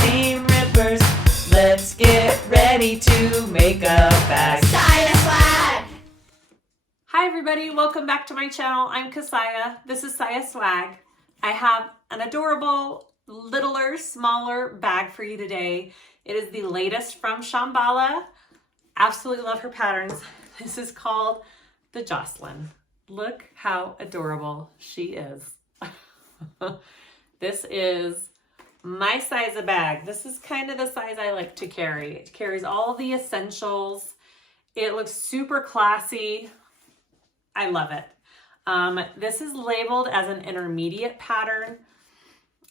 seam rippers. Let's get ready to make a bag. SiahSwag! Hi everybody, welcome back to my channel. I'm Kassiah. This is SiahSwag. I have an adorable, littler, smaller bag for you today. It is the latest from Shamballa. Absolutely love her patterns. This is called the Jocelyne. Look how adorable she is. This is my size of bag. This is kind of the size I like to carry. It carries all the essentials. It looks super classy. I love it. This is labeled as an intermediate pattern.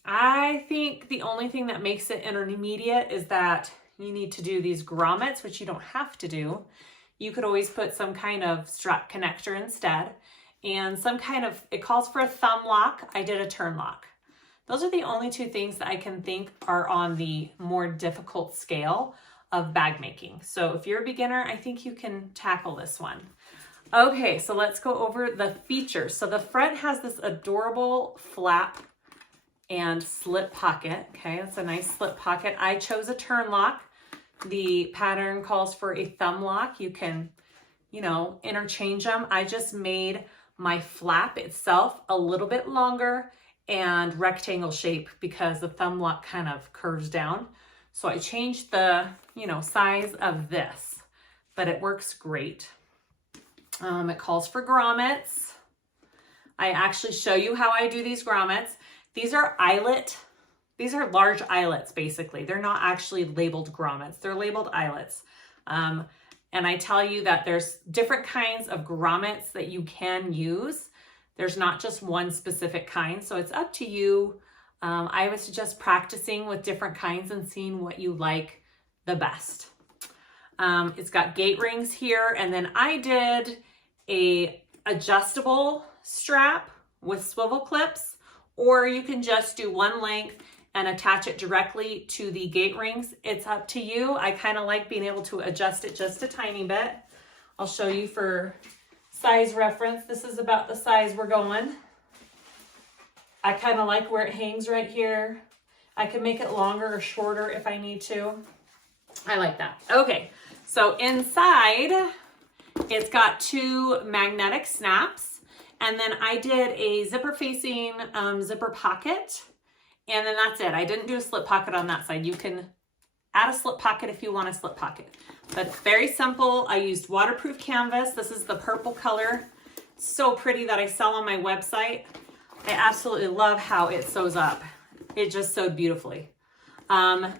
I think the only thing that makes it intermediate is that you need to do these grommets, which you don't have to do. You could always put some kind of strap connector instead, and some kind of, it calls for a thumb lock. I did a turn lock. Those are the only two things that I can think are on the more difficult scale of bag making. So if you're a beginner, I think you can tackle this one. Okay, so let's go over the features. So the front has this adorable flap and slip pocket. Okay, that's a nice slip pocket. I chose a turn lock. The pattern calls for a thumb lock. You can, interchange them. I just made my flap itself a little bit longer and rectangle shape because the thumb lock kind of curves down. So I changed the, size of this, but it works great. It calls for grommets. I actually show you how I do these grommets. These are eyelet. These are large eyelets, basically. They're not actually labeled grommets. They're labeled eyelets. And I tell you that there's different kinds of grommets that you can use. There's not just one specific kind, so it's up to you. I would suggest practicing with different kinds and seeing what you like the best. It's got gate rings here, and then I did a adjustable strap with swivel clips, or you can just do one length and attach it directly to the gate rings. It's up to you. I kind of like being able to adjust it just a tiny bit. I'll show you for size reference. This is about the size we're going. I kind of like where it hangs right here. I can make it longer or shorter if I need to. I like that. Okay, so inside, it's got two magnetic snaps, and then I did a zipper facing zipper pocket, and then that's it. I didn't do a slip pocket on that side. You can add a slip pocket if you want a slip pocket, but it's very simple. I used waterproof canvas. This is the purple color. It's so pretty that I sell on my website. I absolutely love how it sews up. It just sewed beautifully.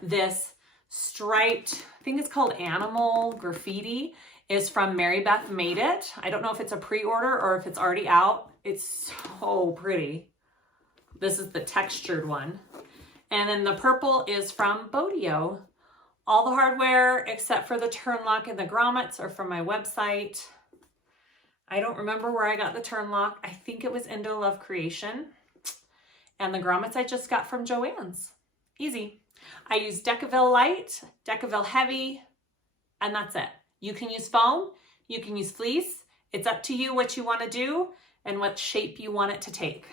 This striped, I think it's called Animal Graffiti, is from Mary Beth Made It. I don't know if it's a pre-order or if it's already out. It's so pretty. This is the textured one. And then the purple is from Bodio. All the hardware except for the turn lock and the grommets are from my website. I don't remember where I got the turn lock. I think it was Indo Love Creation. And the grommets I just got from Joann's. Easy. I use Decaville Light, Decaville Heavy, and that's it. You can use foam, you can use fleece. It's up to you what you want to do and what shape you want it to take.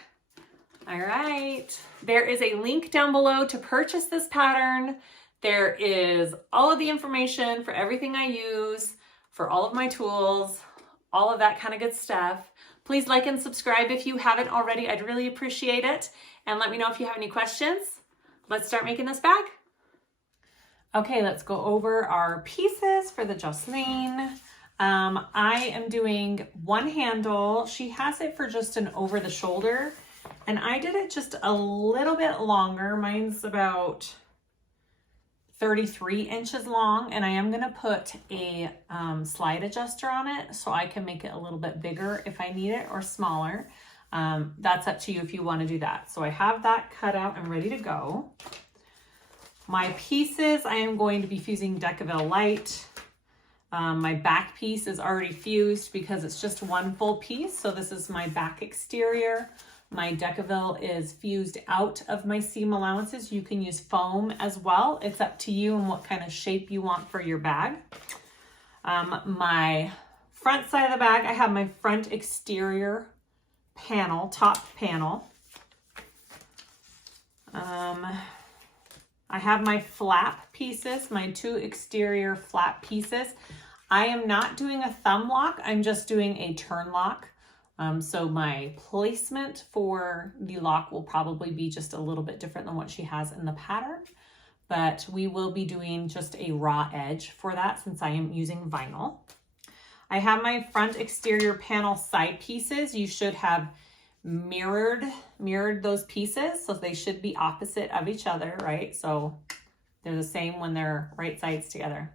All right, there is a link down below to purchase this pattern. There is all of the information for everything I use, for all of my tools, all of that kind of good stuff. Please like and subscribe if you haven't already. I'd really appreciate it. And let me know if you have any questions. Let's start making this bag. Okay, let's go over our pieces for the Jocelyne. I am doing one handle. She has it for just an over the shoulder, and I did it just a little bit longer. Mine's about 33 inches long, and I am gonna put a slide adjuster on it so I can make it a little bit bigger if I need it or smaller. That's up to you if you want to do that. So I have that cut out and ready to go. My pieces, I am going to be fusing Decaville Light. My back piece is already fused because it's just one full piece. So this is my back exterior. My Decaville is fused out of my seam allowances. You can use foam as well. It's up to you and what kind of shape you want for your bag. My front side of the bag, I have my front exterior panel, top panel. I have my flap pieces, my 2 exterior flap pieces. I am not doing a thumb lock, I'm just doing a turn lock. So my placement for the lock will probably be just a little bit different than what she has in the pattern, but we will be doing just a raw edge for that since I am using vinyl. I have my front exterior panel side pieces. You should have mirrored those pieces, so they should be opposite of each other, right? So they're the same when they're right sides together.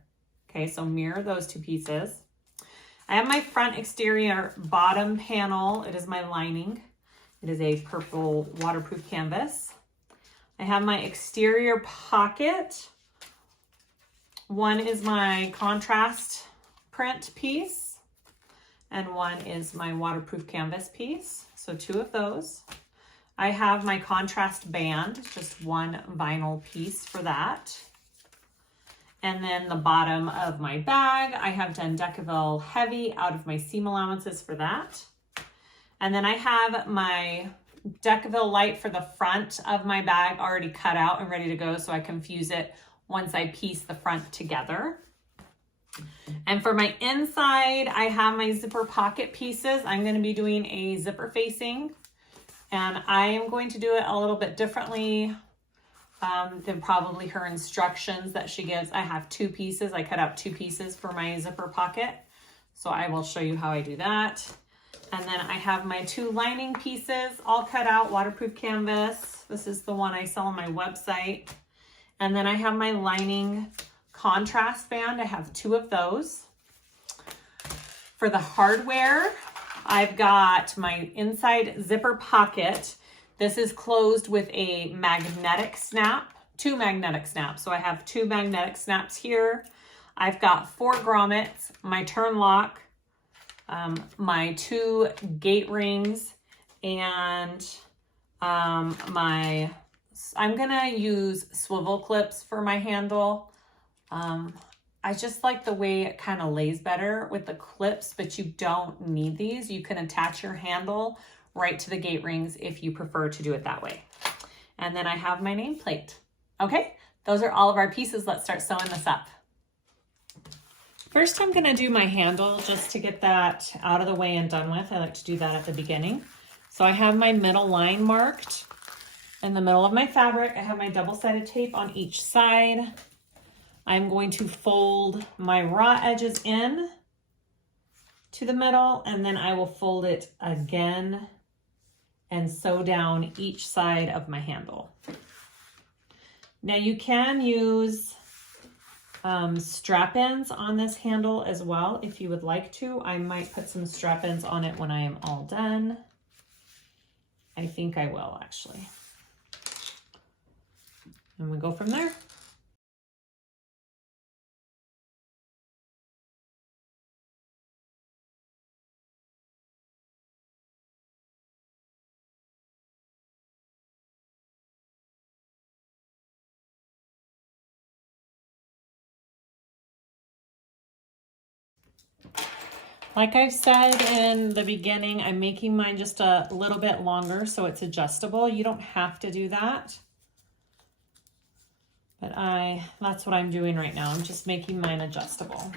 Okay, so mirror those 2 pieces. I have my front exterior bottom panel. It is my lining. It is a purple waterproof canvas. I have my exterior pocket. One is my contrast print piece, and one is my waterproof canvas piece. So 2 of those. I have my contrast band, just 1 vinyl piece for that. And then the bottom of my bag, I have done Decaville Heavy out of my seam allowances for that. And then I have my Decaville Light for the front of my bag already cut out and ready to go, so I can fuse it once I piece the front together. And for my inside, I have my zipper pocket pieces. I'm going to be doing a zipper facing, and I am going to do it a little bit differently than probably her instructions that she gives. I have 2 pieces. I cut out 2 pieces for my zipper pocket, so I will show you how I do that. And then I have my 2 lining pieces all cut out, waterproof canvas. This is the one I sell on my website. And then I have my lining contrast band. I have 2 of those. For the hardware, I've got my inside zipper pocket. This is closed with a magnetic snap, 2 magnetic snaps. So I have 2 magnetic snaps here. I've got 4 grommets, my turn lock, my 2 gate rings, and I'm gonna use swivel clips for my handle. I just like the way it kind of lays better with the clips, but you don't need these. You can attach your handle right to the gate rings if you prefer to do it that way. And then I have my nameplate. Okay, those are all of our pieces. Let's start sewing this up. First, I'm gonna do my handle just to get that out of the way and done with. I like to do that at the beginning. So I have my middle line marked in the middle of my fabric. I have my double-sided tape on each side. I'm going to fold my raw edges in to the middle, and then I will fold it again and sew down each side of my handle. Now you can use strap-ins on this handle as well if you would like to. I might put some strap-ins on it when I am all done. I think I will actually. And we go from there. Like I've said in the beginning, I'm making mine just a little bit longer so it's adjustable. You don't have to do that. But that's what I'm doing right now. I'm just making mine adjustable.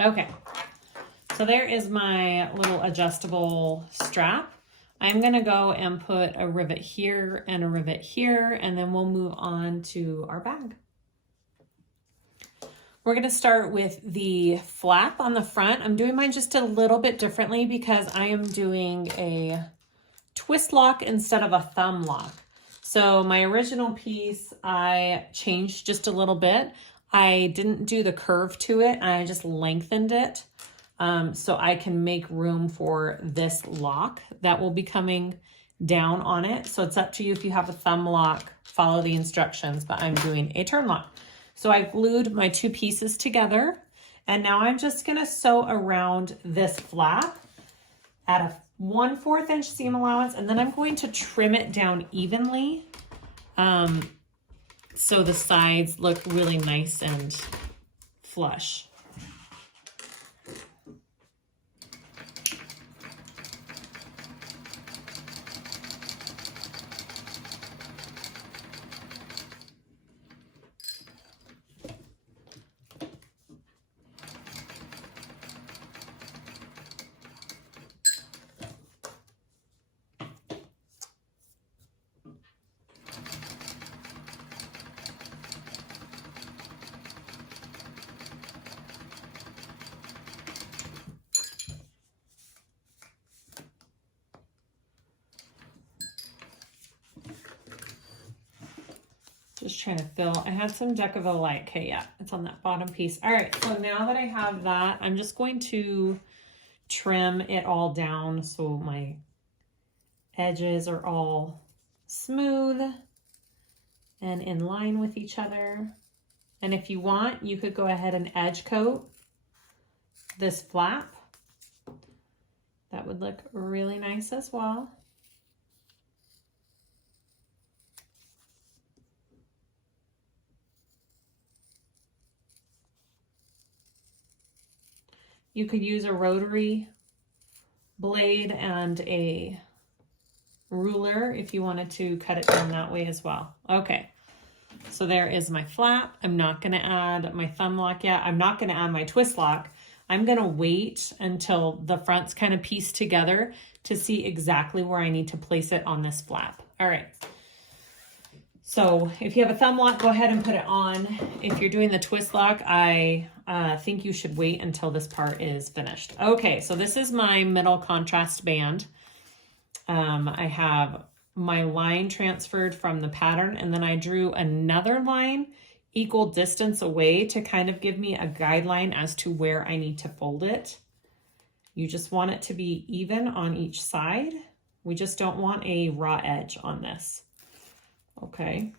Okay, so there is my little adjustable strap. I'm gonna go and put a rivet here and a rivet here, and then we'll move on to our bag. We're gonna start with the flap on the front. I'm doing mine just a little bit differently because I am doing a twist lock instead of a thumb lock. So my original piece, I changed just a little bit. I didn't do the curve to it. I just lengthened it so I can make room for this lock that will be coming down on it. So it's up to you if you have a thumb lock, follow the instructions, but I'm doing a turn lock. So I glued my two pieces together, and now I'm just gonna sew around this flap at a 1/4 inch seam allowance, and then I'm going to trim it down evenly so the sides look really nice and flush. Just trying to fill. I had some Decaville light. Okay, yeah, it's on that bottom piece. All right, so now that I have that, I'm just going to trim it all down so my edges are all smooth and in line with each other. And if you want, you could go ahead and edge coat this flap. That would look really nice as well. You could use a rotary blade and a ruler if you wanted to cut it down that way as well. Okay, so there is my flap. I'm not gonna add my thumb lock yet. I'm not gonna add my twist lock. I'm gonna wait until the front's kind of pieced together to see exactly where I need to place it on this flap. All right. So if you have a thumb lock, go ahead and put it on. If you're doing the twist lock, I think you should wait until this part is finished. Okay, so this is my middle contrast band. I have my line transferred from the pattern, and then I drew another line equal distance away to kind of give me a guideline as to where I need to fold it. You just want it to be even on each side. We just don't want a raw edge on this. Okay.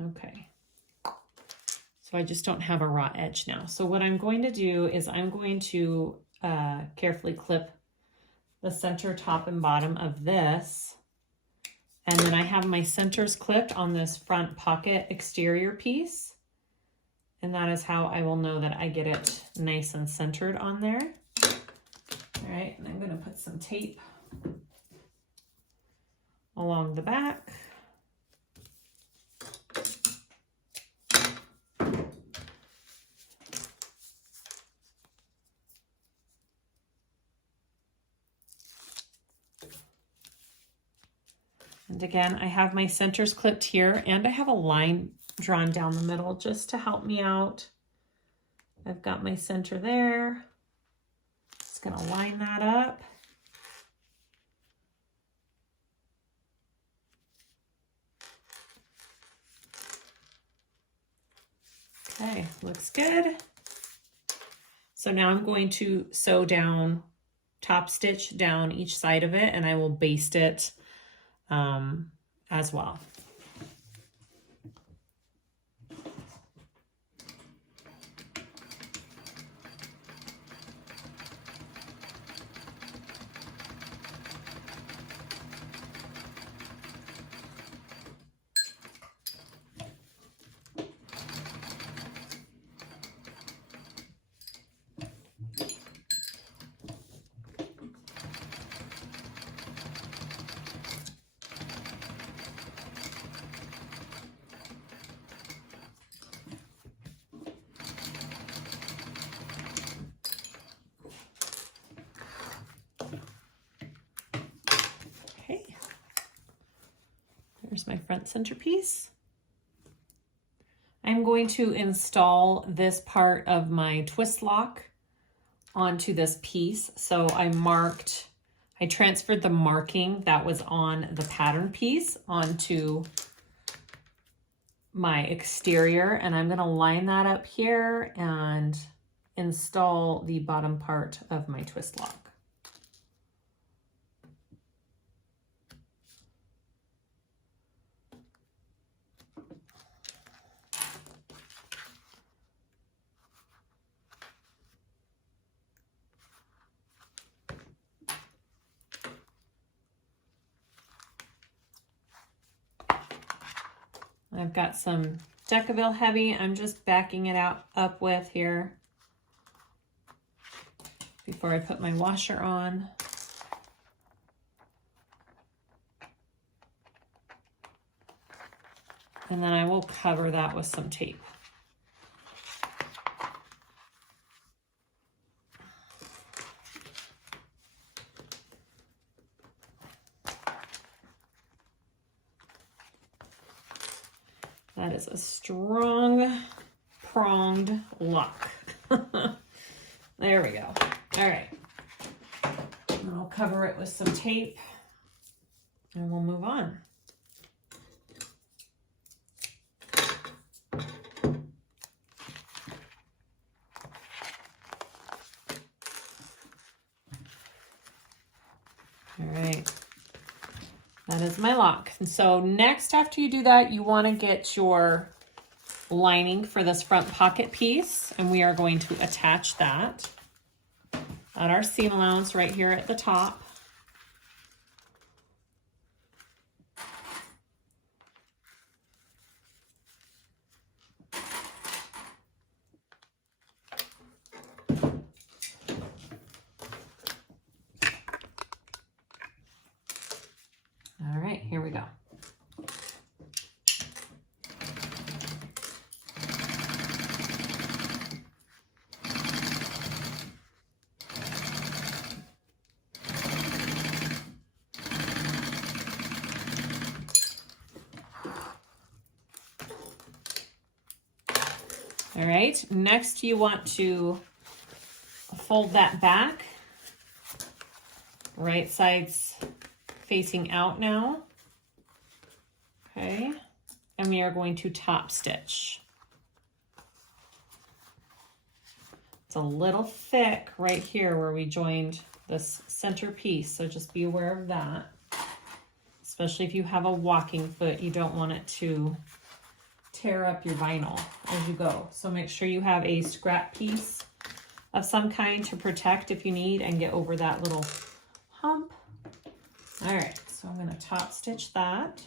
Okay, so I just don't have a raw edge now. So what I'm going to do is I'm going to carefully clip the center top and bottom of this. And then I have my centers clipped on this front pocket exterior piece. And that is how I will know that I get it nice and centered on there. All right, and I'm gonna put some tape along the back. And again, I have my centers clipped here, and I have a line drawn down the middle just to help me out. I've got my center there. Just gonna line that up. Okay, looks good. So now I'm going to sew down, top stitch down each side of it, and I will baste it as well. There's my front centerpiece. I'm going to install this part of my twist lock onto this piece. So I transferred the marking that was on the pattern piece onto my exterior, and I'm gonna line that up here and install the bottom part of my twist lock. I've got some Decaville Heavy I'm just backing it up with here before I put my washer on. And then I will cover that with some tape. That is a strong pronged lock. There we go. All right. And I'll cover it with some tape and we'll move on. All right. That is my lock. And so next, after you do that, you want to get your lining for this front pocket piece, and we are going to attach that at our seam allowance right here at the top. All right, here we go. All right, next you want to fold that back. Right side's facing out now. Okay, and we are going to top stitch. It's a little thick right here where we joined this center piece, so just be aware of that. Especially if you have a walking foot, you don't want it to tear up your vinyl as you go. So make sure you have a scrap piece of some kind to protect if you need and get over that little hump. All right, so I'm going to top stitch that.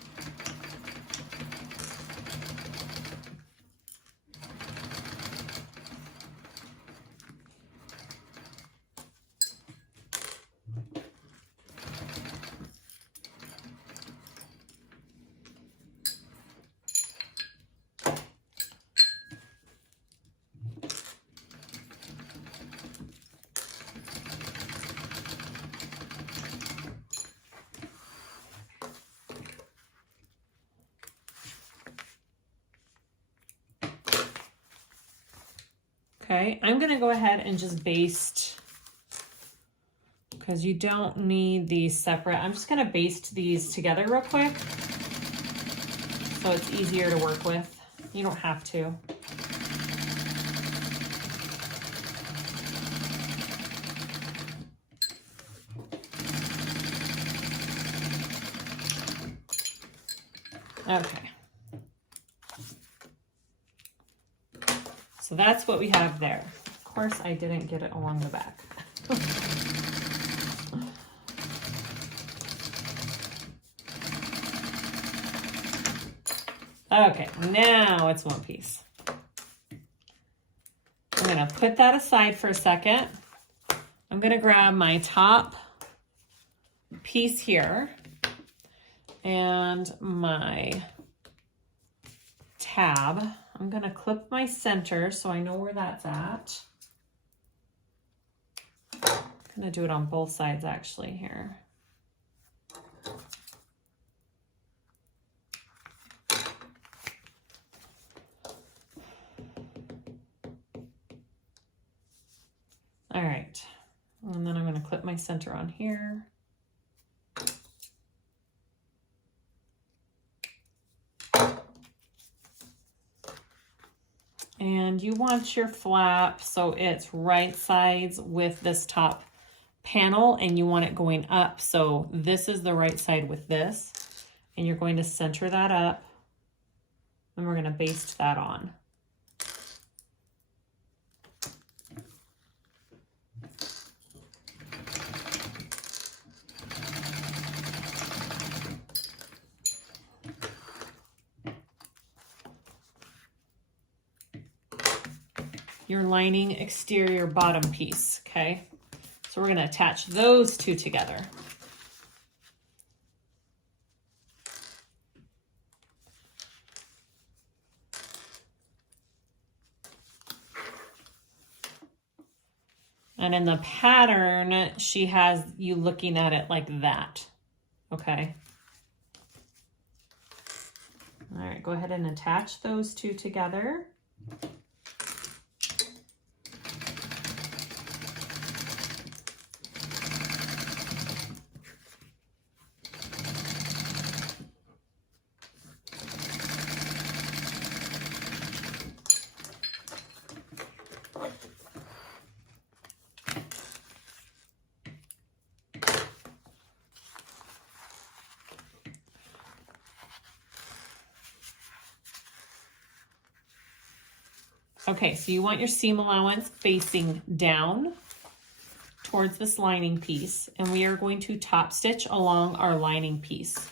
Okay, I'm gonna go ahead and just baste, because you don't need these separate. I'm just gonna baste these together real quick so it's easier to work with. You don't have to. Okay. So that's what we have there. Of course, I didn't get it along the back. Okay, now it's one piece. I'm gonna put that aside for a second. I'm gonna grab my top piece here and my tab. I'm gonna clip my center so I know where that's at. I'm gonna do it on both sides actually here. All right, and then I'm going to clip my center on here. And you want your flap so it's right sides with this top panel, and you want it going up. So this is the right side with this, and you're going to center that up, and we're going to baste that on. Your lining exterior bottom piece, okay? So we're going to attach those two together. And in the pattern, she has you looking at it like that, okay? All right, go ahead and attach those two together. Okay, so you want your seam allowance facing down towards this lining piece, and we are going to top stitch along our lining piece.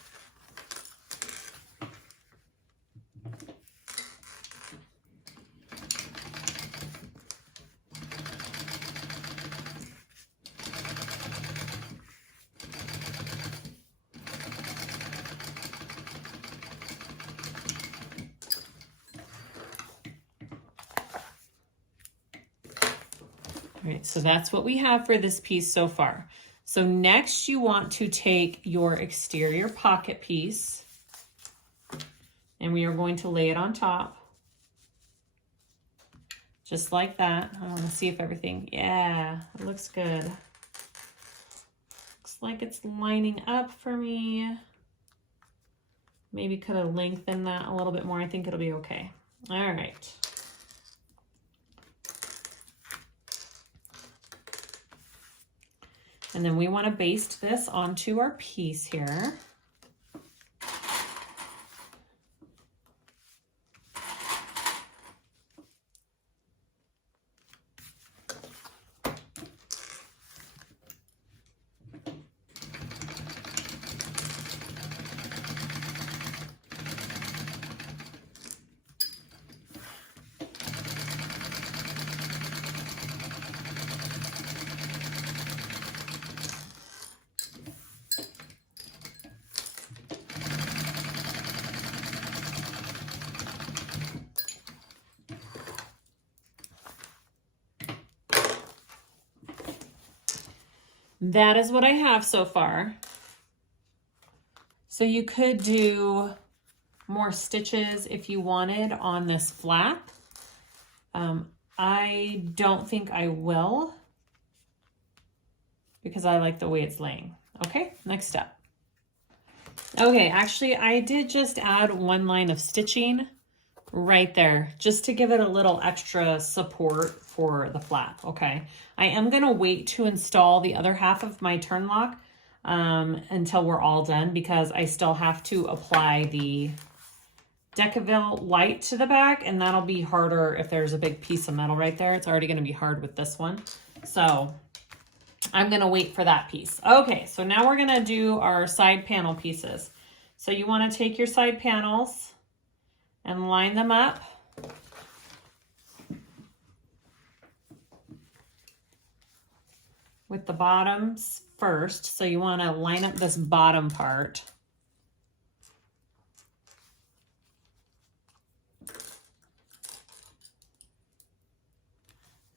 All right, so that's what we have for this piece so far. So next you want to take your exterior pocket piece, and we are going to lay it on top. Just like that. I want to see if everything, yeah, it looks good. Looks like it's lining up for me. Maybe could have lengthened that a little bit more. I think it'll be okay. All right. And then we want to baste this onto our piece here. That is what I have so far. So you could do more stitches if you wanted on this flap. I don't think I will because I like the way it's laying. Okay, next step. Okay, actually I did just add one line of stitching right there just to give it a little extra support for the flap. Okay, I am going to wait to install the other half of my turn lock until we're all done, because I still have to apply the Decaville light to the back, and that'll be harder if there's a big piece of metal right there. It's already going to be hard with this one, so I'm going to wait for that piece. Okay, so now we're going to do our side panel pieces. So you want to take your side panels and line them up. With the bottoms first. So you want to line up this bottom part.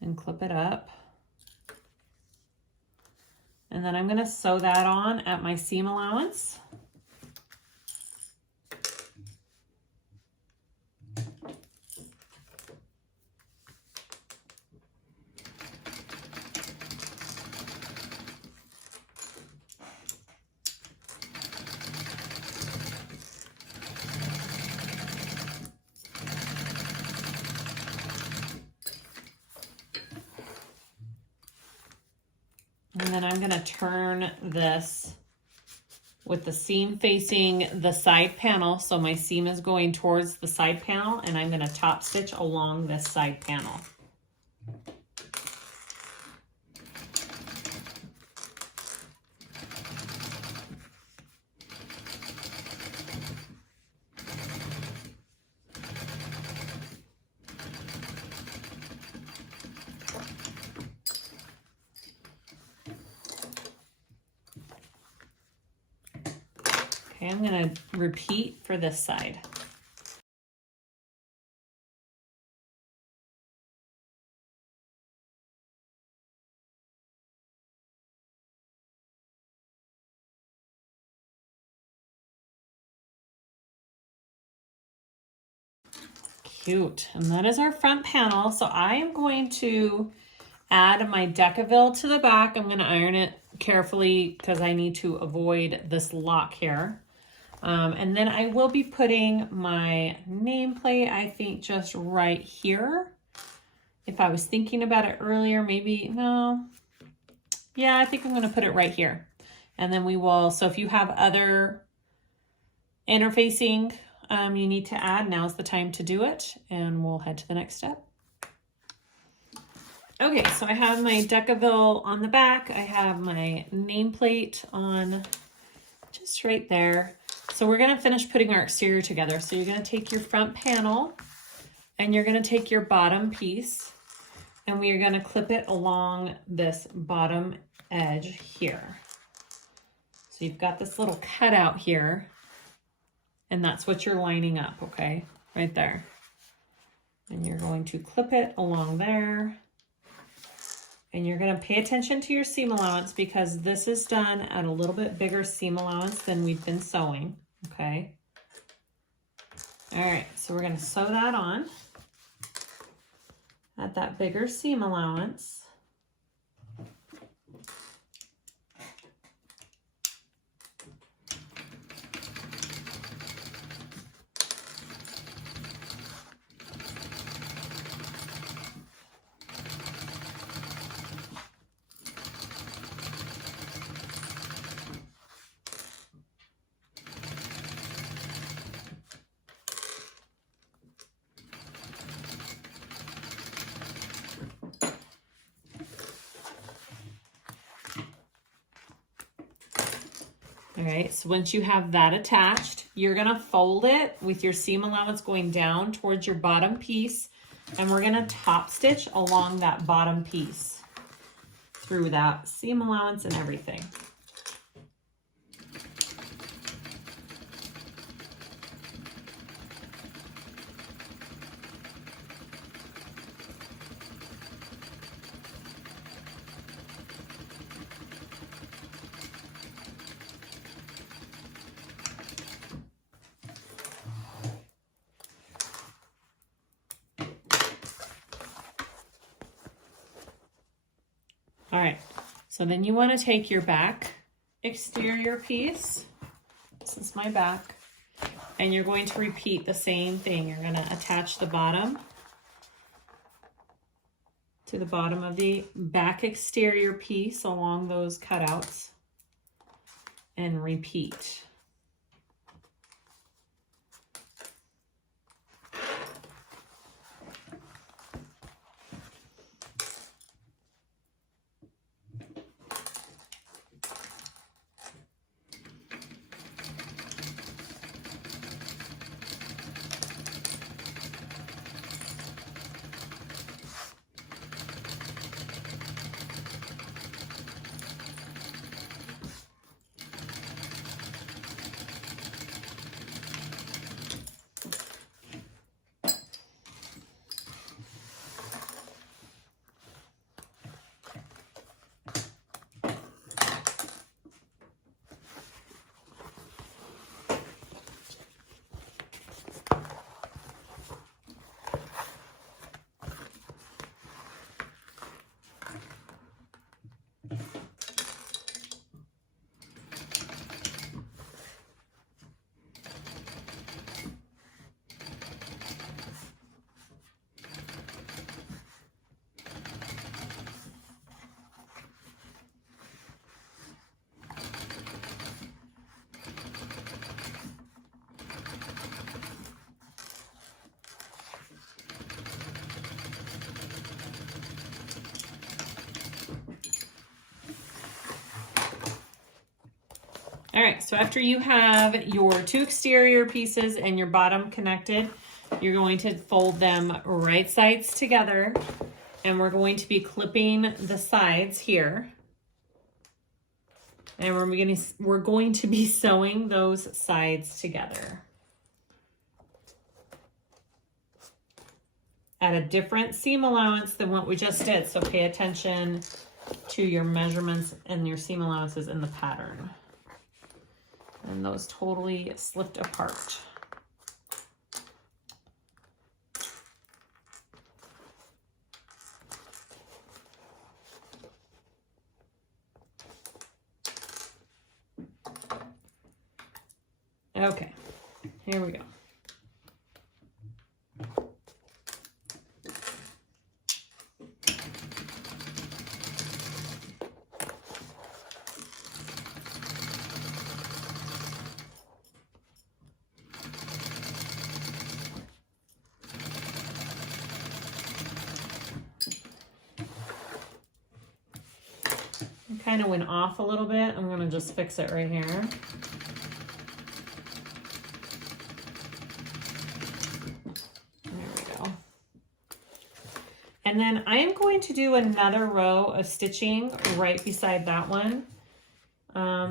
And clip it up. And then I'm going to sew that on at my seam allowance. then I'm gonna turn this with the seam facing the side panel. So my seam is going towards the side panel, and I'm gonna top stitch along this side panel. Okay, I'm gonna repeat for this side. Cute, and that is our front panel. So I am going to add my Decaville to the back. I'm gonna iron it carefully because I need to avoid this lock here. And then I will be putting my nameplate, I think just right here. If I was thinking about it earlier, maybe, no. Yeah, I think I'm gonna put it right here. And then we will, so if you have other interfacing you need to add, now's the time to do it, and we'll head to the next step. Okay, so I have my Decaville on the back. I have my nameplate on just right there. So we're gonna finish putting our exterior together. So you're gonna take your front panel and you're gonna take your bottom piece and we are gonna clip it along this bottom edge here. So you've got this little cutout here and that's what you're lining up, okay? Right there. And you're going to clip it along there. And you're gonna pay attention to your seam allowance because this is done at a little bit bigger seam allowance than we've been sewing, okay? All right, so we're gonna sew that on at that bigger seam allowance. All right, so once you have that attached, you're gonna fold it with your seam allowance going down towards your bottom piece, and we're gonna top stitch along that bottom piece through that seam allowance and everything. All right, so then you want to take your back exterior piece, this is my back, and you're going to repeat the same thing. You're going to attach the bottom to the bottom of the back exterior piece along those cutouts and repeat. All right, so after you have your two exterior pieces and your bottom connected, you're going to fold them right sides together, and we're going to be clipping the sides here. And we're going to be sewing those sides together at a different seam allowance than what we just did. So pay attention to your measurements and your seam allowances in the pattern. And those totally slipped apart. Okay, here we go. Kind of went off a little bit. I'm going to just fix it right here. There we go. And then I am going to do another row of stitching right beside that one.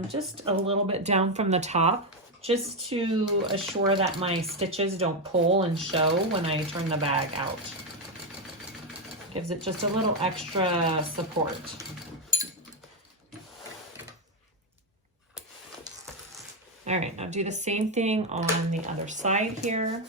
Just a little bit down from the top, just to assure that my stitches don't pull and show when I turn the bag out. Gives it just a little extra support. All right, now do the same thing on the other side here.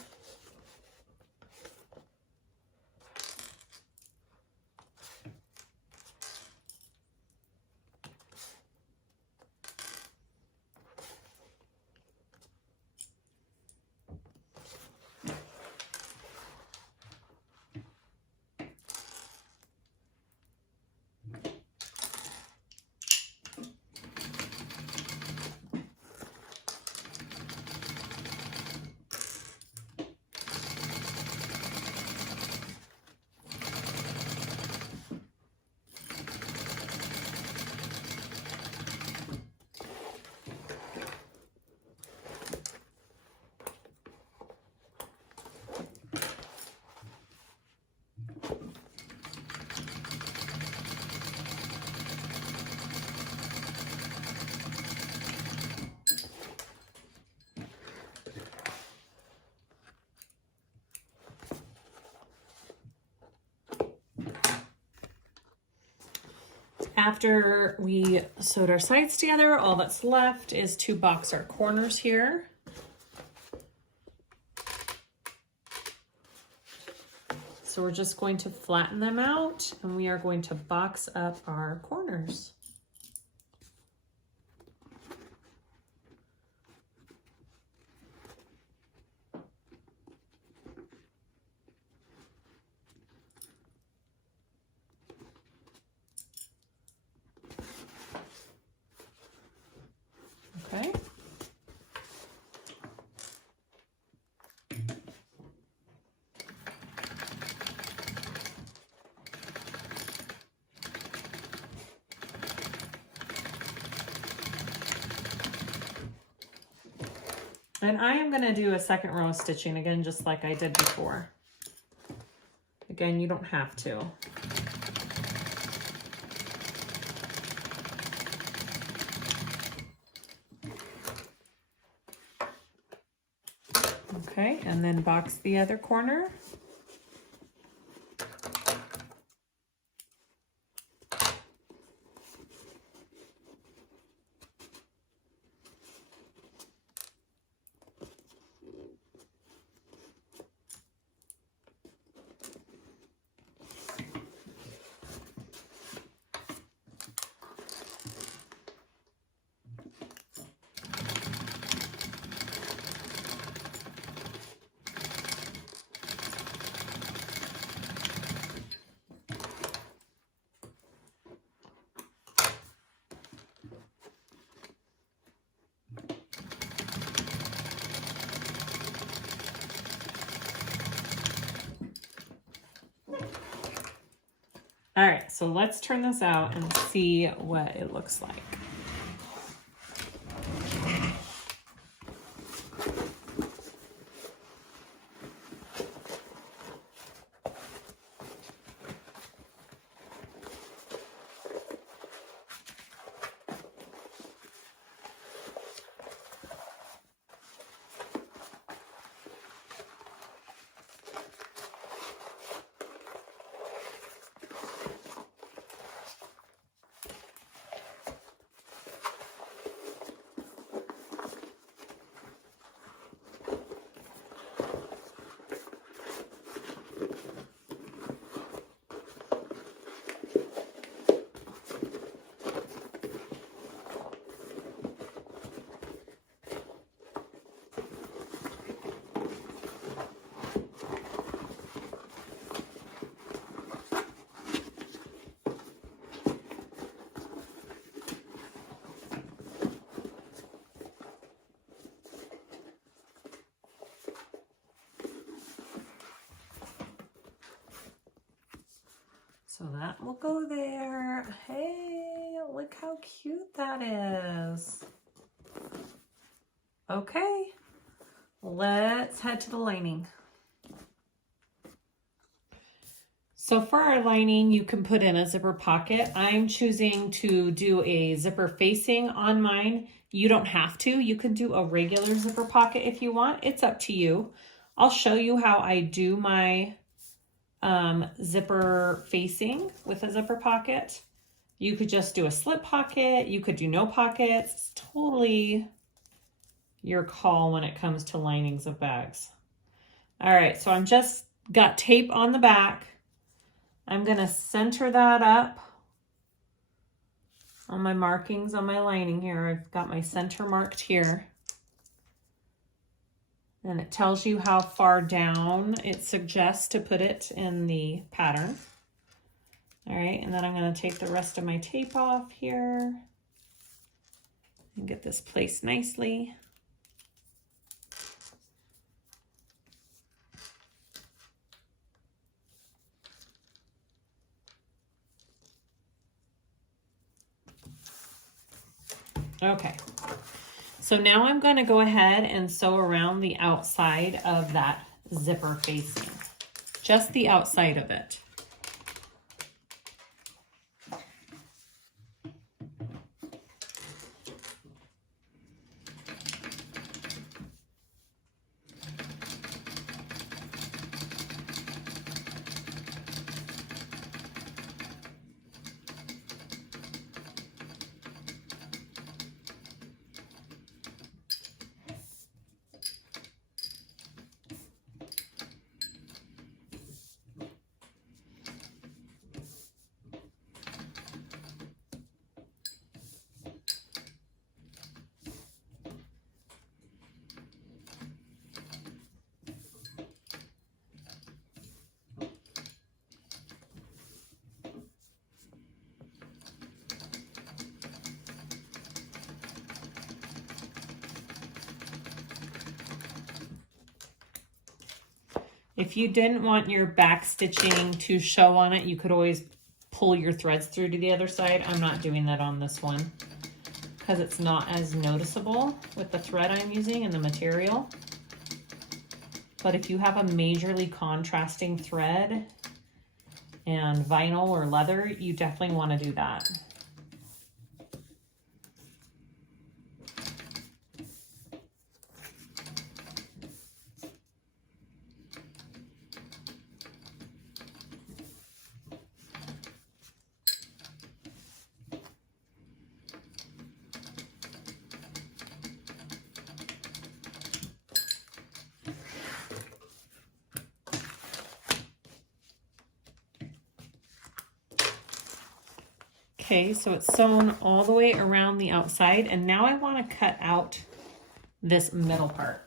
After we sewed our sides together, all that's left is to box our corners here. So we're just going to flatten them out, and we are going to box up our corners. Okay. And I am going to do a second row of stitching again, just like I did before. Again, you don't have to. Okay, and then box the other corner. All right, so let's turn this out and see what it looks like. So that will go there. Hey, look how cute that is. Okay, let's head to the lining. So for our lining, you can put in a zipper pocket. I'm choosing to do a zipper facing on mine. You don't have to. You can do a regular zipper pocket if you want. It's up to you. I'll show you how I do my zipper facing with a zipper pocket. You could just do a slip pocket. You could do no pockets. It's totally your call when it comes to linings of bags. All right, so I'm just got tape on the back. I'm gonna center that up on my markings on my lining here. I've got my center marked here. And it tells you how far down it suggests to put it in the pattern. All right, and then I'm gonna take the rest of my tape off here and get this placed nicely. Okay, so now I'm going to go ahead and sew around the outside of that zipper facing, just the outside of it. If you didn't want your back stitching to show on it, you could always pull your threads through to the other side. I'm not doing that on this one because it's not as noticeable with the thread I'm using and the material. But if you have a majorly contrasting thread and vinyl or leather, you definitely want to do that. Okay, so it's sewn all the way around the outside, and now I want to cut out this middle part.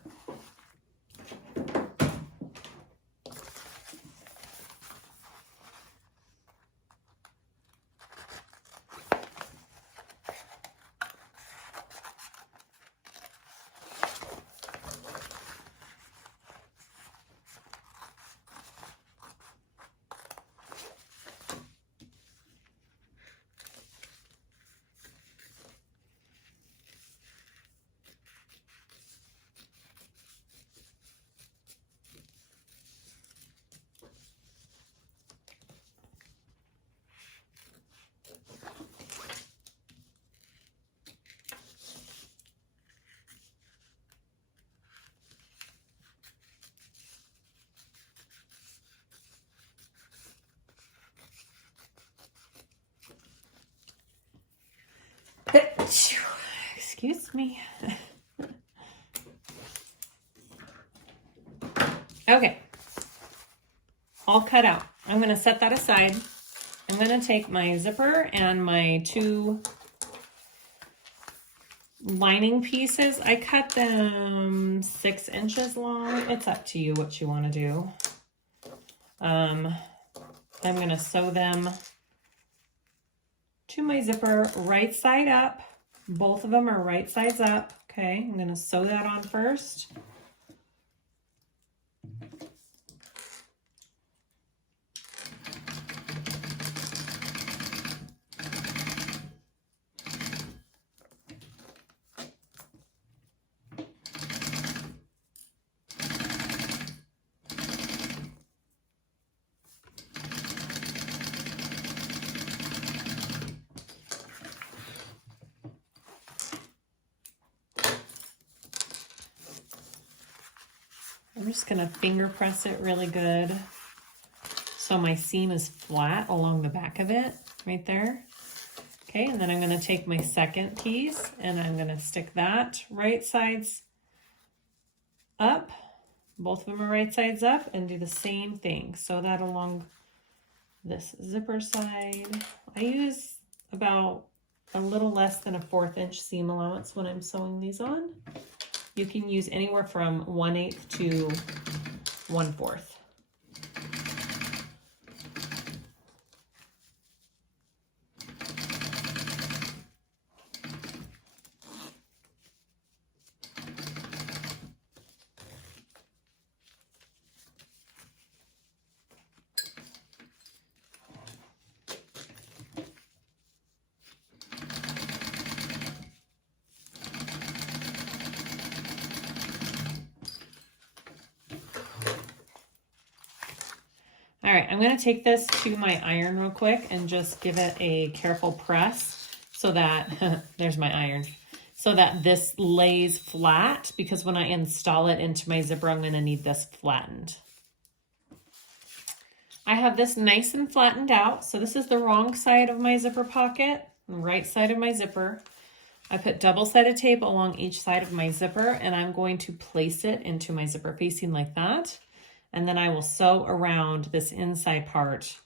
Excuse me. Okay, all cut out. I'm going to set that aside. I'm going to take my zipper and my two lining pieces. I cut them 6 inches long. It's up to you what you want to do. I'm going to sew them to my zipper right side up. Both of them are right sides up. Okay, I'm going to sew that on first. I'm just gonna finger press it really good so my seam is flat along the back of it, right there. Okay, and then I'm gonna take my second piece and I'm gonna stick that right sides up. Both of them are right sides up, and do the same thing. Sew that along this zipper side. I use about a little less than a 1/4 inch seam allowance when I'm sewing these on. You can use anywhere from 1/8 to 1/4. All right, I'm gonna take this to my iron real quick and just give it a careful press so that, there's my iron, so that this lays flat, because when I install it into my zipper, I'm gonna need this flattened. I have this nice and flattened out. So this is the wrong side of my zipper pocket, the right side of my zipper. I put double-sided tape along each side of my zipper, and I'm going to place it into my zipper facing like that. And then I will sew around this inside part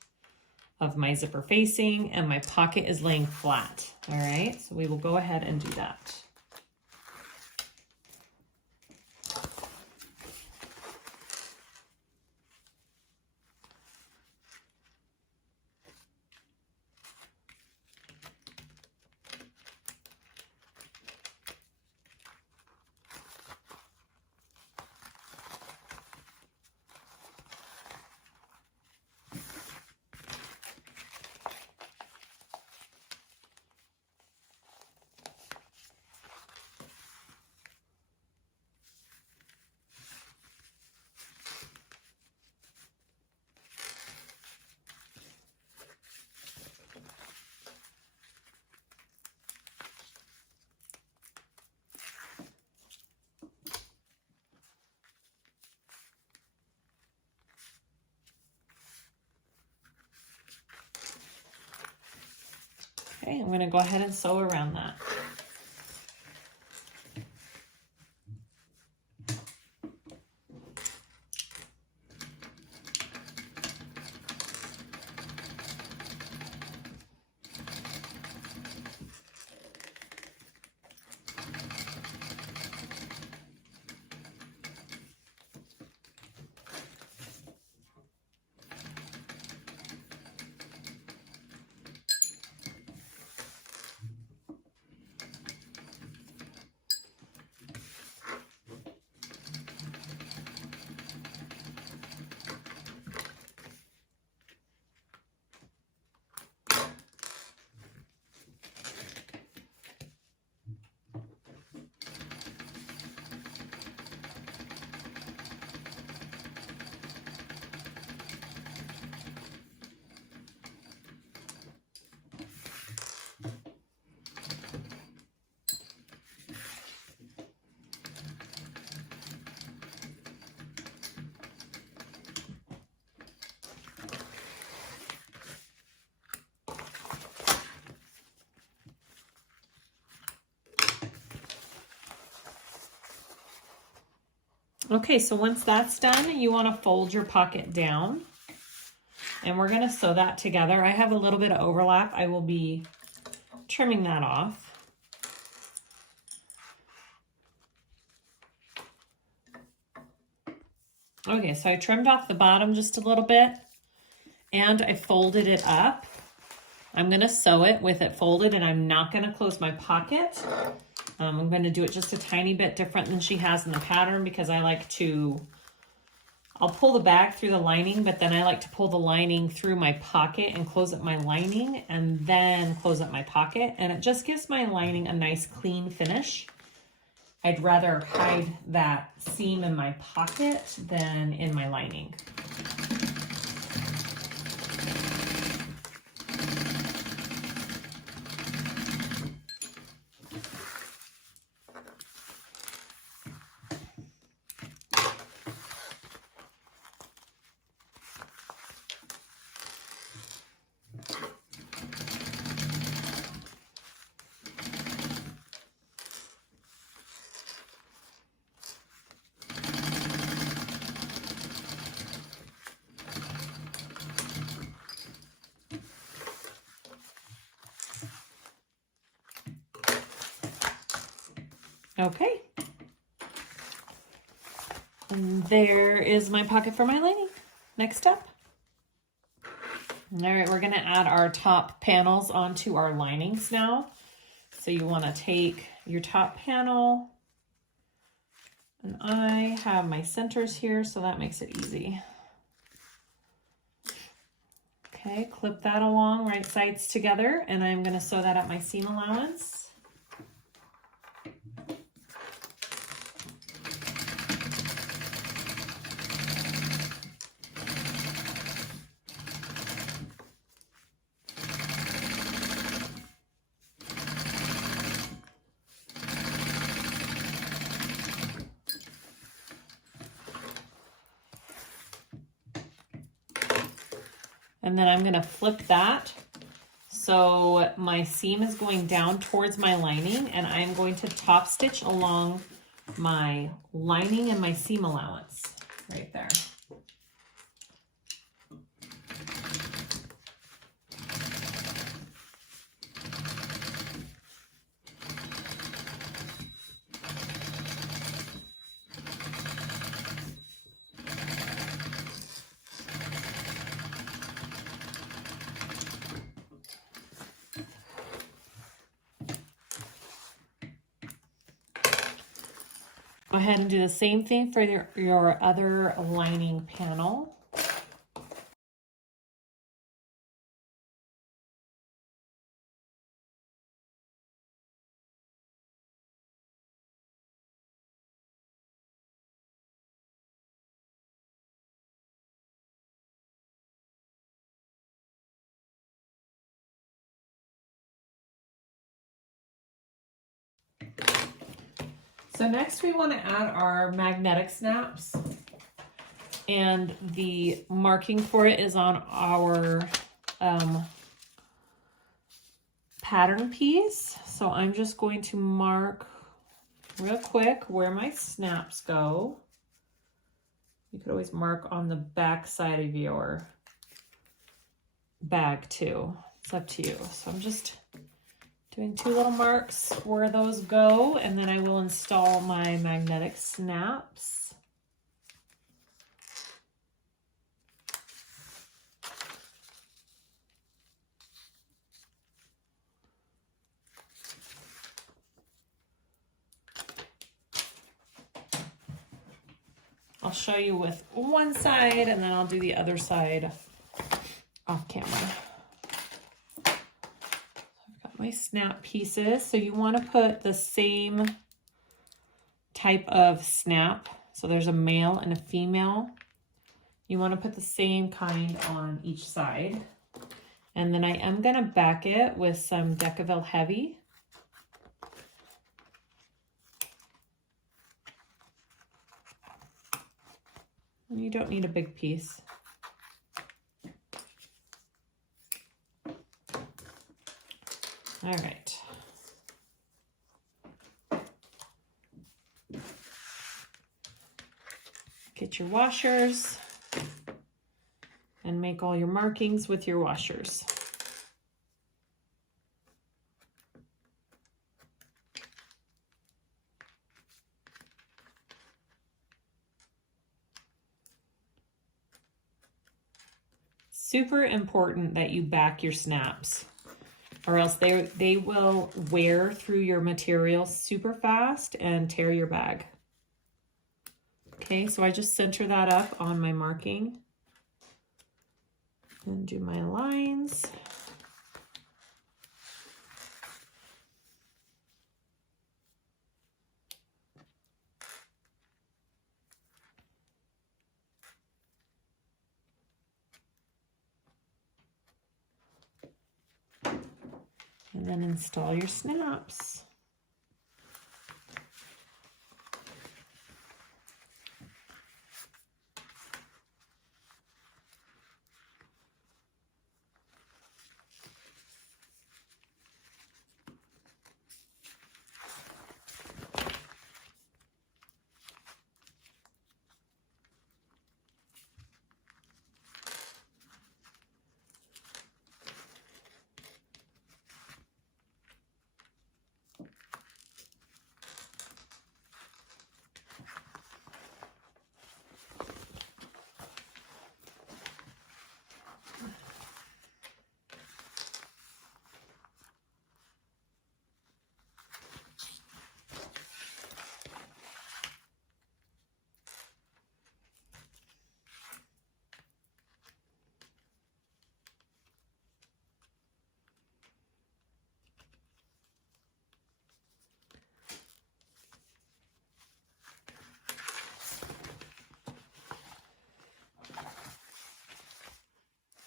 of my zipper facing, and my pocket is laying flat. All right, so we will go ahead and do that. Okay, I'm gonna go ahead and sew around that. Okay, so once that's done, you want to fold your pocket down, and we're going to sew that together. I have a little bit of overlap. I will be trimming that off. Okay, so I trimmed off the bottom just a little bit, and I folded it up. I'm going to sew it with it folded, and I'm not going to close my pocket. I'm going to do it just a tiny bit different than she has in the pattern, because I like to, I'll pull the bag through the lining, but then I like to pull the lining through my pocket and close up my lining and then close up my pocket. And it just gives my lining a nice clean finish. I'd rather hide that seam in my pocket than in my lining. Okay. And there is my pocket for my lining. Next up. All right, we're gonna add our top panels onto our linings now. So you wanna take your top panel, and I have my centers here, so that makes it easy. Okay, clip that along, right sides together, and I'm gonna sew that at my seam allowance. And then I'm going to flip that. So my seam is going down towards my lining, and I'm going to top stitch along my lining and my seam allowance right there. Go ahead and do the same thing for your other lining panel. So next we want to add our magnetic snaps, and the marking for it is on our pattern piece. So I'm just going to mark real quick where my snaps go. You could always mark on the back side of your bag too. It's up to you. So I'm just doing 2 little marks where those go, and then I will install my magnetic snaps. I'll show you with one side, and then I'll do the other side off camera. My snap pieces. So you want to put the same type of snap. So there's a male and a female. You want to put the same kind on each side. And then I am going to back it with some Decaville Heavy. And you don't need a big piece. All right. Get your washers and make all your markings with your washers. Super important that you back your snaps, or else they will wear through your material super fast and tear your bag. Okay, so I just center that up on my marking and do my lines. And then install your snaps.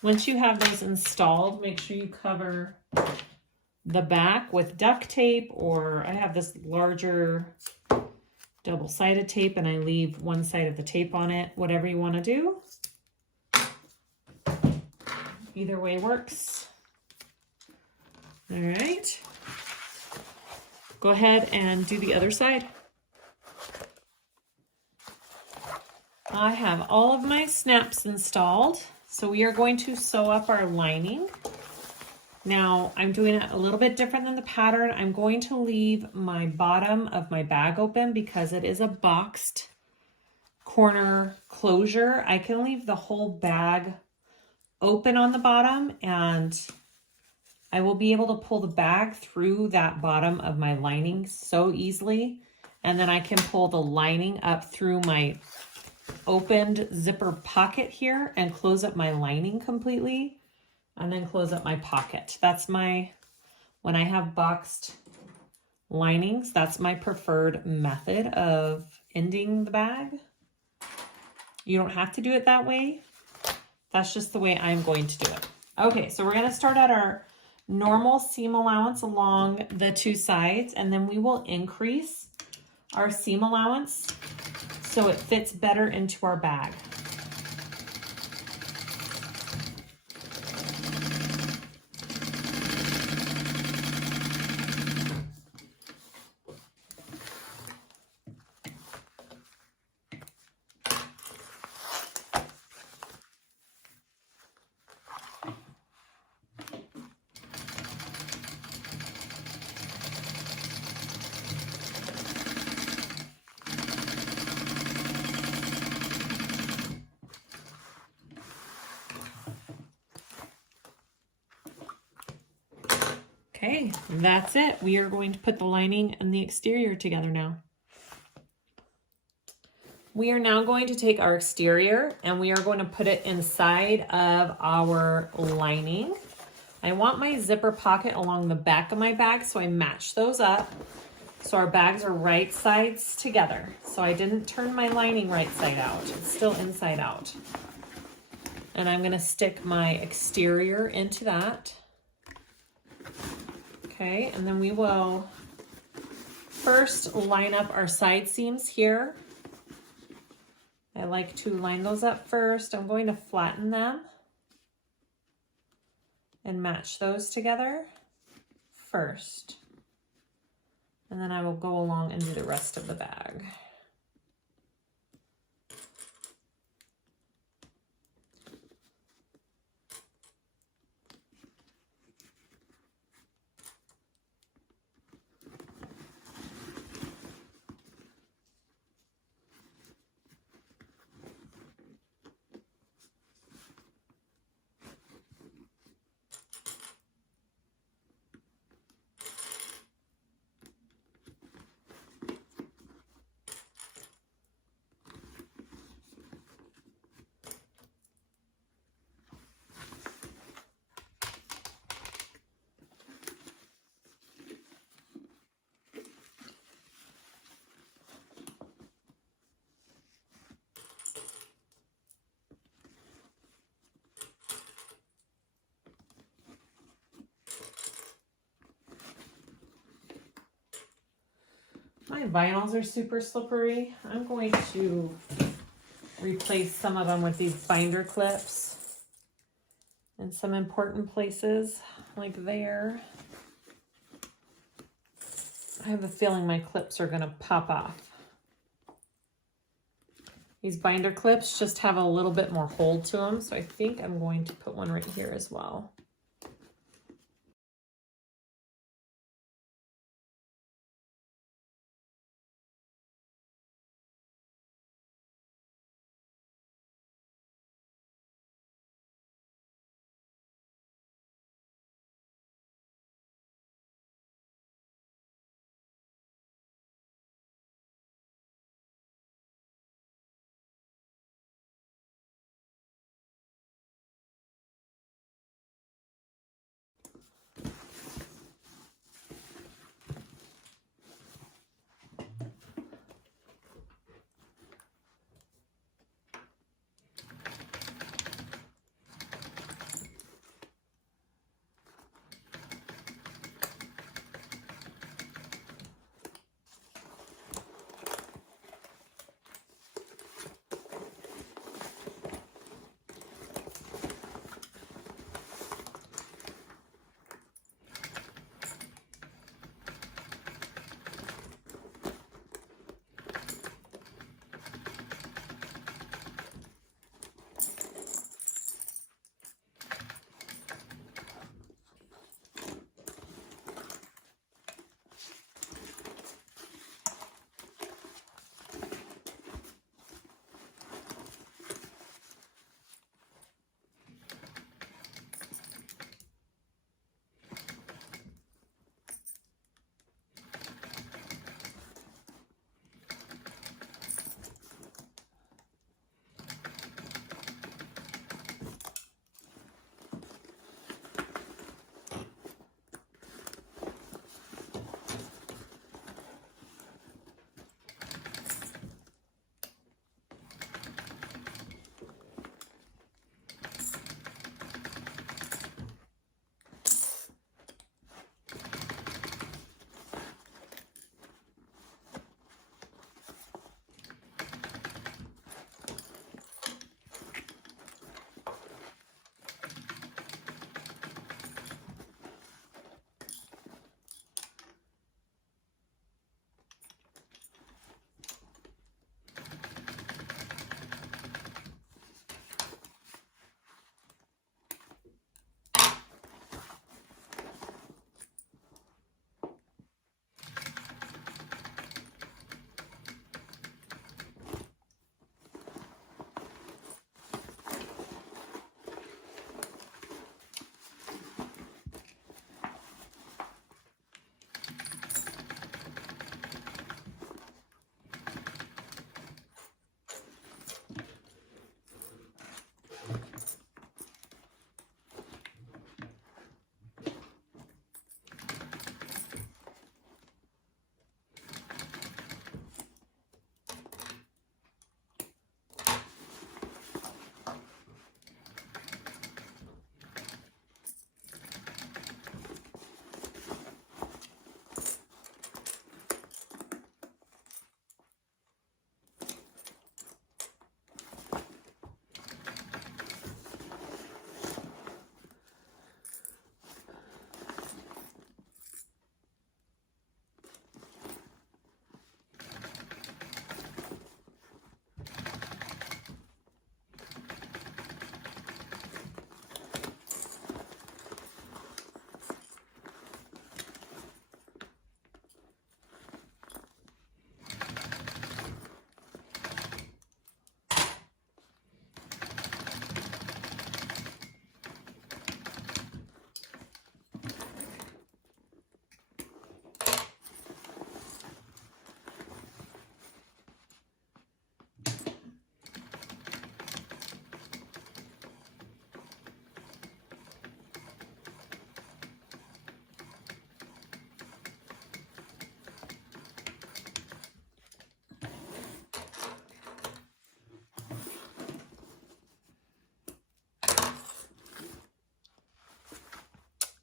Once you have those installed, make sure you cover the back with duct tape, or I have this larger double-sided tape and I leave one side of the tape on it, whatever you want to do. Either way works. All right. Go ahead and do the other side. I have all of my snaps installed. So we are going to sew up our lining. Now I'm doing it a little bit different than the pattern. I'm going to leave my bottom of my bag open because it is a boxed corner closure. I can leave the whole bag open on the bottom and I will be able to pull the bag through that bottom of my lining so easily. And then I can pull the lining up through my opened zipper pocket here and close up my lining completely. And then close up my pocket. That's my, when I have boxed linings, that's my preferred method of ending the bag. You don't have to do it that way. That's just the way I'm going to do it. Okay, so we're gonna start at our normal seam allowance along the two sides, and then we will increase our seam allowance so it fits better into our bag. Okay, that's it. We are going to put the lining and the exterior together now. We are now going to take our exterior and we are going to put it inside of our lining. I want my zipper pocket along the back of my bag, so I match those up. So our bags are right sides together. So I didn't turn my lining right side out. It's still inside out. And I'm gonna stick my exterior into that. Okay, and then we will first line up our side seams here. I like to line those up first. I'm going to flatten them and match those together first. And then I will go along and do the rest of the bag. My vinyls are super slippery. I'm going to replace some of them with these binder clips in some important places, like there. I have a feeling my clips are gonna pop off. These binder clips just have a little bit more hold to them, so I think I'm going to put one right here as well.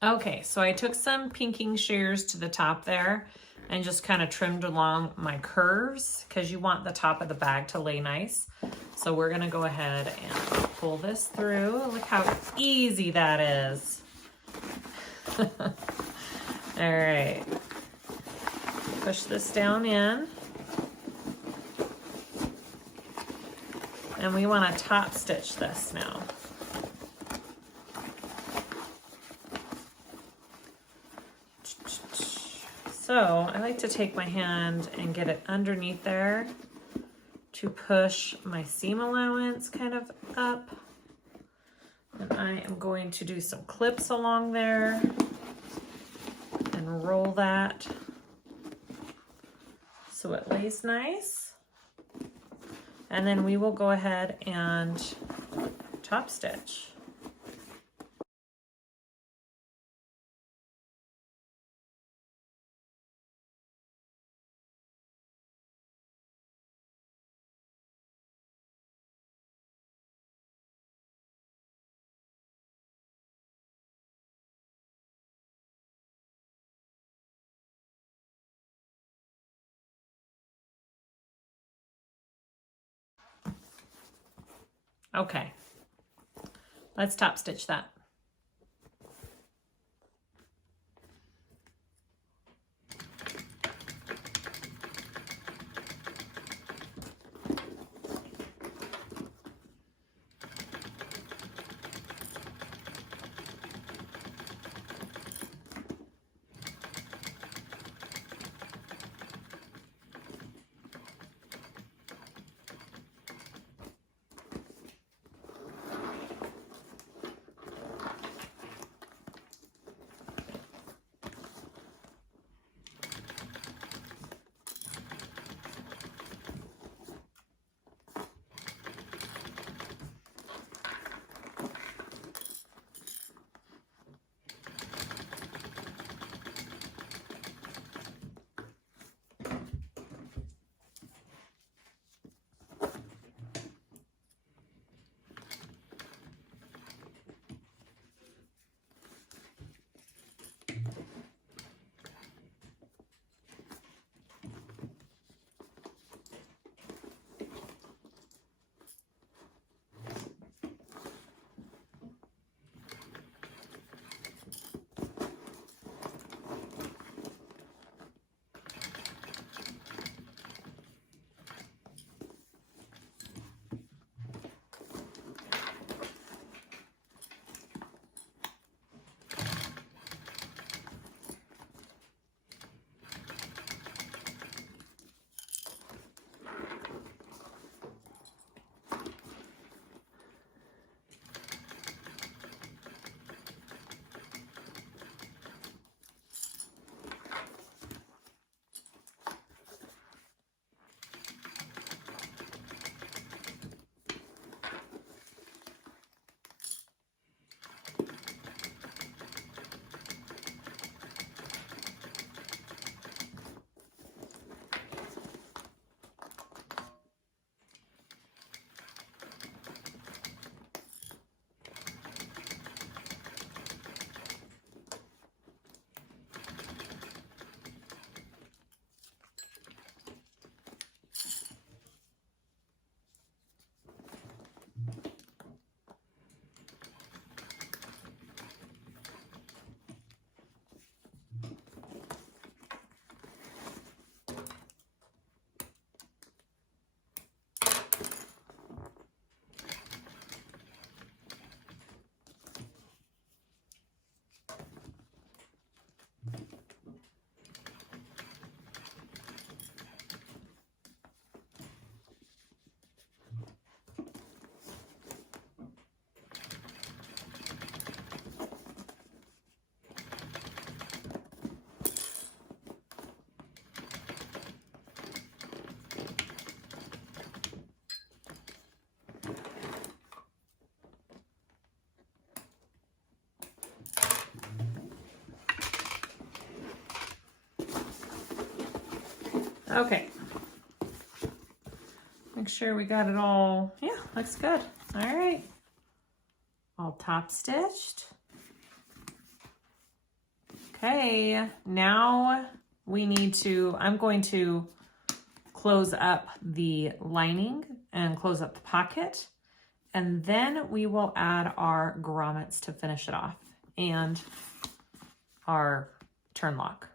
Okay, so I took some pinking shears to the top there and just kind of trimmed along my curves because you want the top of the bag to lay nice. So we're gonna go ahead and pull this through. Look how easy that is. All right, push this down in. And we want to top stitch this now. So I like to take my hand and get it underneath there to push my seam allowance kind of up. And I am going to do some clips along there and roll that so it lays nice. And then we will go ahead and top stitch. Okay, let's top stitch that. Okay. Make sure we got it all. Yeah, looks good. All right. All top stitched. Okay, now we need to, I'm going to close up the lining and close up the pocket, and then we will add our grommets to finish it off and our turn lock.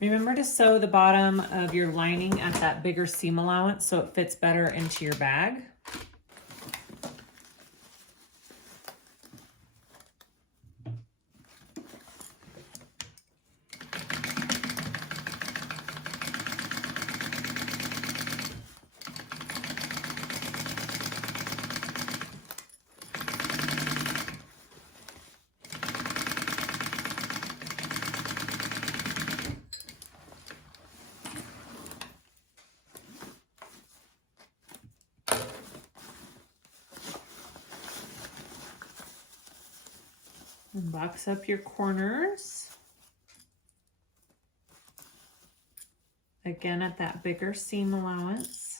Remember to sew the bottom of your lining at that bigger seam allowance so it fits better into your bag. And box up your corners. Again at that bigger seam allowance.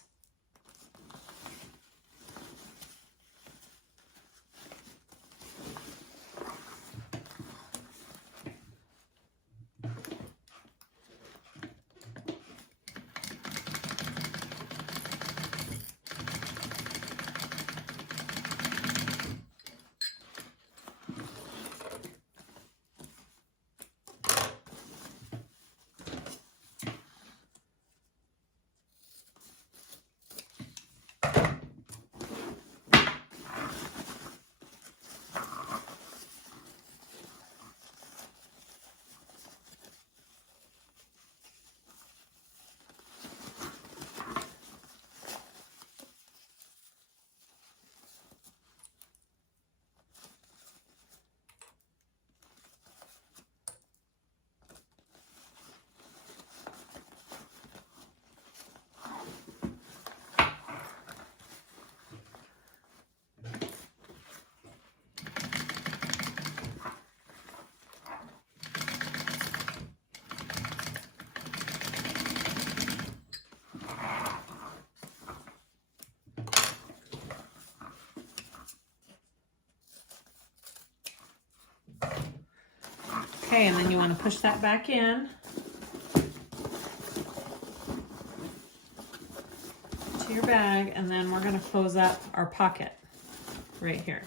Okay, and then you want to push that back in to your bag, and then we're going to close up our pocket right here.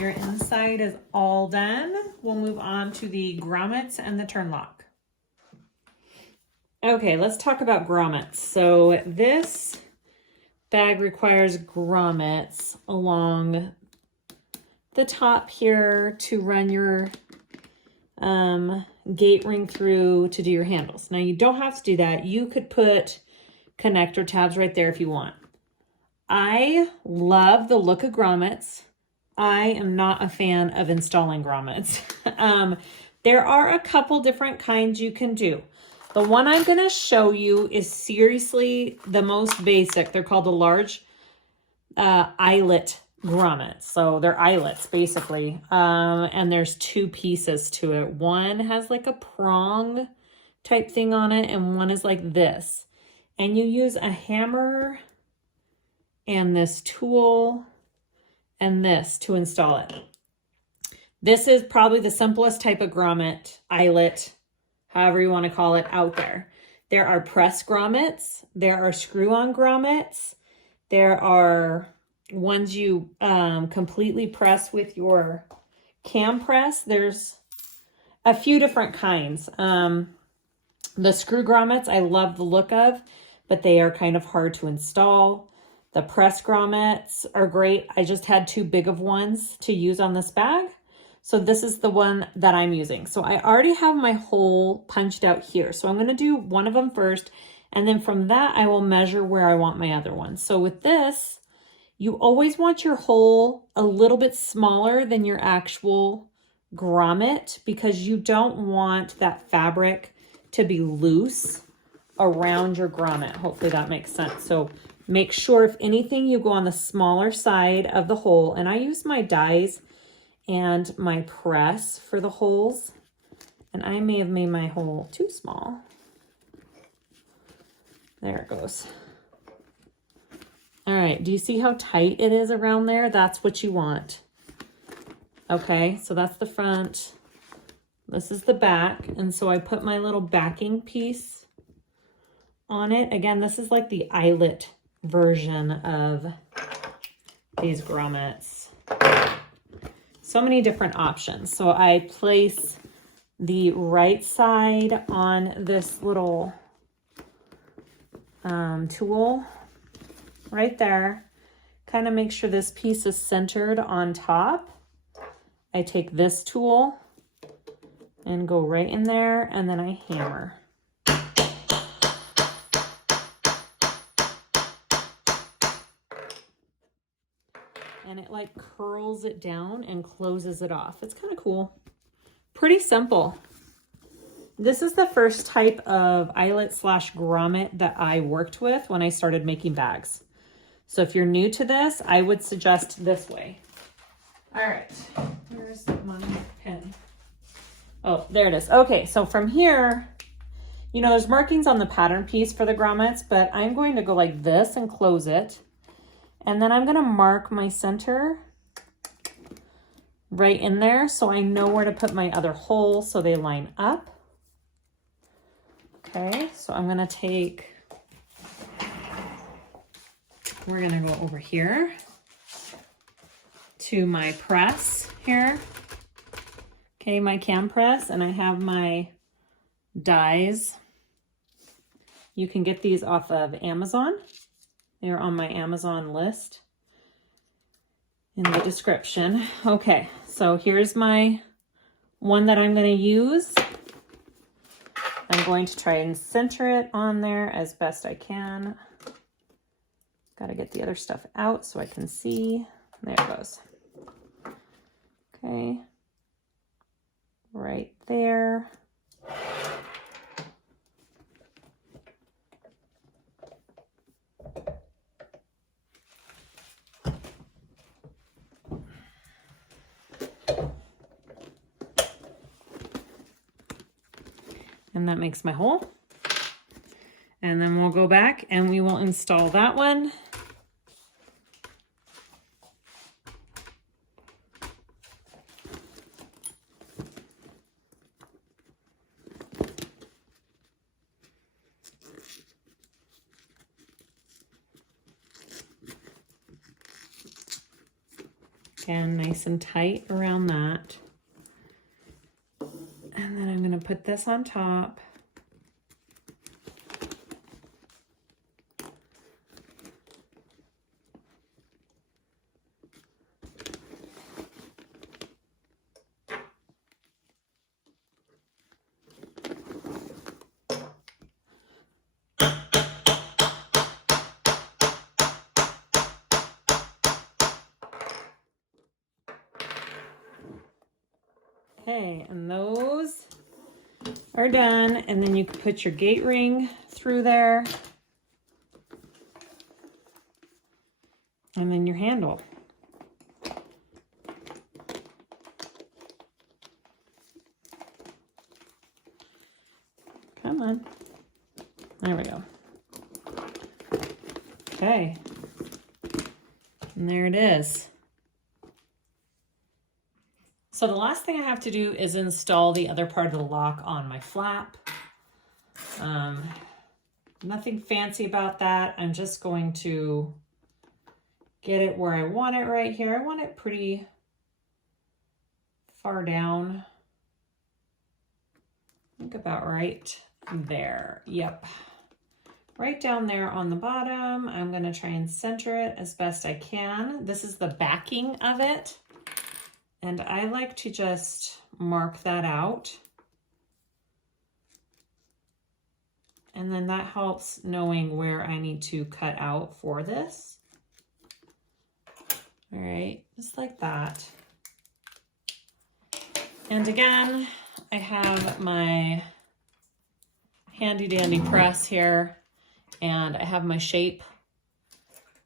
Your inside is all done. We'll move on to the grommets and the turn lock. Okay, let's talk about grommets. So this bag requires grommets along the top here to run your gate ring through to do your handles. Now you don't have to do that. You could put connector tabs right there if you want. I love the look of grommets. I am not a fan of installing grommets. There are a couple different kinds you can do. The one I'm going to show you is seriously the most basic. They're called the large eyelet grommets. So they're eyelets basically. And there's two pieces to it. One has like a prong type thing on it and one is like this. And you use a hammer and this tool and this to install it. This is probably the simplest type of grommet, eyelet, however you want to call it, out there. There are press grommets. There are screw-on grommets. There are ones you completely press with your cam press. There's a few different kinds. The screw grommets I love the look of, but they are kind of hard to install. The press grommets are great. I just had too big of ones to use on this bag. So this is the one that I'm using. So I already have my hole punched out here. So I'm going to do one of them first. And then from that, I will measure where I want my other one. So with this, you always want your hole a little bit smaller than your actual grommet because you don't want that fabric to be loose around your grommet. Hopefully that makes sense. So make sure, if anything, you go on the smaller side of the hole. And I use my dies and my press for the holes. And I may have made my hole too small. There it goes. All right, do you see how tight it is around there? That's what you want. Okay, so that's the front. This is the back. And so I put my little backing piece on it. Again, this is like the eyelet version of these grommets. So many different options. So I place the right side on this little tool right there. Kind of make sure this piece is centered on top. I take this tool and go right in there, and then I hammer. And it like curls it down and closes it off. It's kind of cool. Pretty simple. This is the first type of eyelet slash grommet that I worked with when I started making bags. So if you're new to this, I would suggest this way. All right, where's my pen? Oh, there it is. Okay, so from here, you know, there's markings on the pattern piece for the grommets, but I'm going to go like this and close it. And then I'm going to mark my center right in there so I know where to put my other holes so they line up. Okay, so I'm going to take, we're going to go over here to my press here. Okay, my cam press, and I have my dies. You can get these off of Amazon. They're on my Amazon list in the description. Okay, so here's my one that I'm going to use. I'm going to try and center it on there as best I can. Got to get the other stuff out so I can see. There it goes. Okay, right there. And that makes my hole. And then we'll go back and we will install that one. Again, nice and tight around that. And then I'm going to put this on top. Okay, and those are done, and then you can put your gate ring through there, and then your handle. Come on. There we go. Okay. And there it is. So the last thing I have to do is install the other part of the lock on my flap. Nothing fancy about that. I'm just going to get it where I want it right here. I want it pretty far down. I think about right there. Yep. Right down there on the bottom. I'm going to try and center it as best I can. This is the backing of it. And I like to just mark that out. And then that helps knowing where I need to cut out for this. All right, just like that. And again, I have my handy dandy press here, and I have my shape.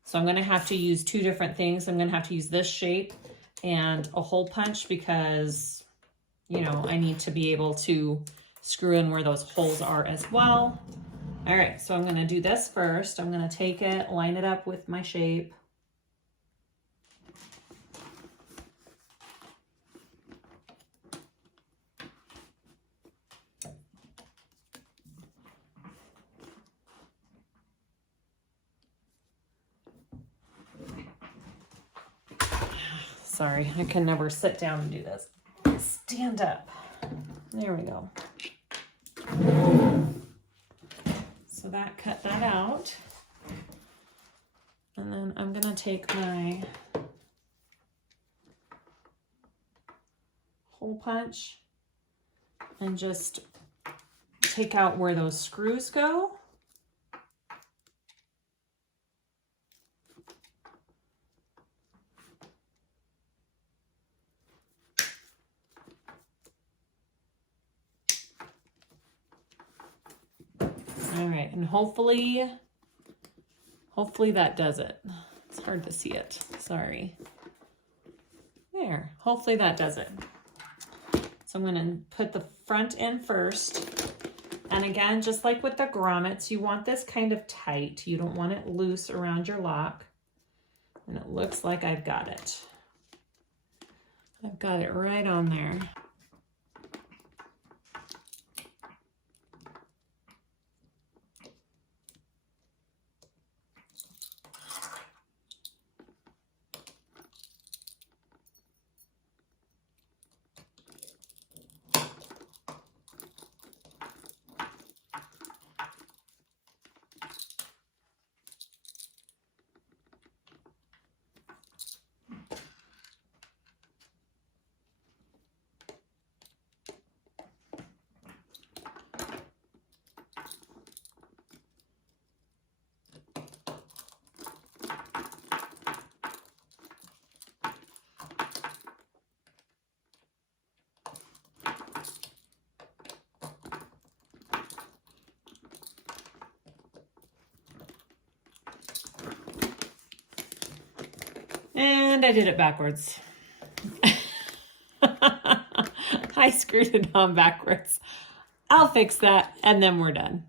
So I'm gonna have to use two different things. I'm gonna have to use this shape and a hole punch because, you know, I need to be able to screw in where those holes are as well. All right, so I'm gonna do this first. I'm gonna take it, line it up with my shape. Sorry, I can never sit down and do this. Stand up. There we go. So that cut that out. And then I'm gonna take my hole punch and just take out where those screws go. All right, and hopefully that does it. It's hard to see it, sorry. There, hopefully that does it. So I'm gonna put the front in first. And again, just like with the grommets, you want this kind of tight. You don't want it loose around your lock. And it looks like I've got it. I've got it right on there. And I did it backwards. I screwed it on backwards. I'll fix that and then we're done.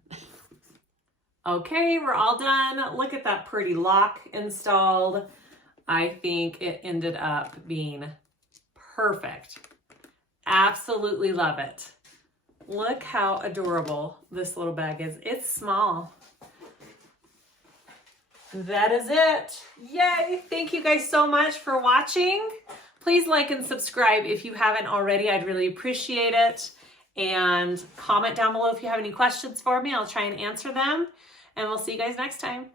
Okay, we're all done. Look at that pretty lock installed. I think it ended up being perfect. Absolutely love it. Look how adorable this little bag is. It's small. that is it. Yay. Thank you guys so much for watching. Please like and subscribe if you haven't already. I'd really appreciate it. And comment down below if you have any questions for me. I'll try and answer them. And we'll see you guys next time.